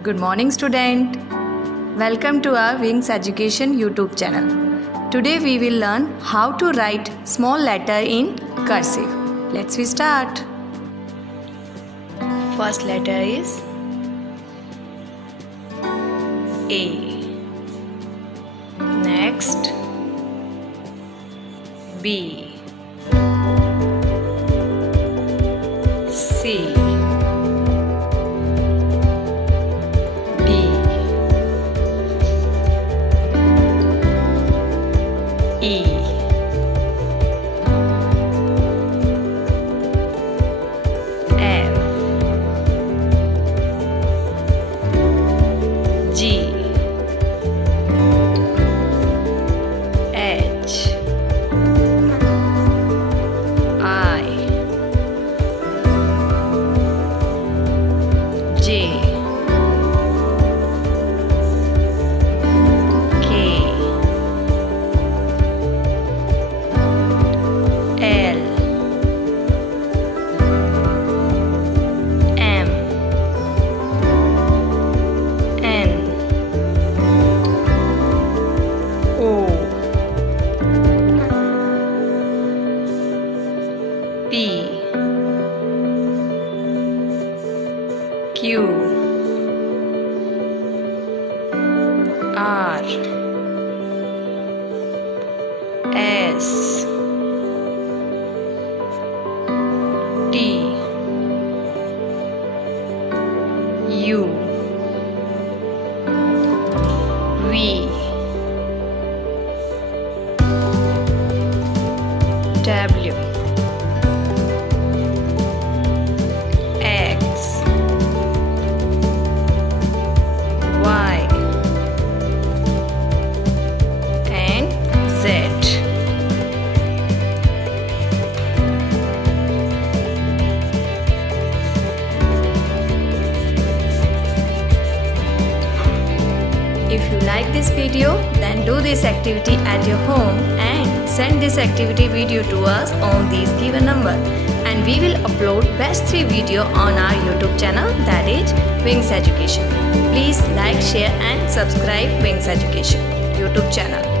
Good morning, student. Welcome to our Wings Education YouTube channel. Today we will learn how to write small letter in cursive. Let's start. First letter is A. Next B. C. E. F. G. H. I. J. P. Q. R. S. T. U. V. W. X. Y. And Z. If you like this video, then do this activity at your home and send this activity video to us on these given number, and we will upload best 3 video on our YouTube channel, that is Wings Education. Please like, share and subscribe Wings Education YouTube channel.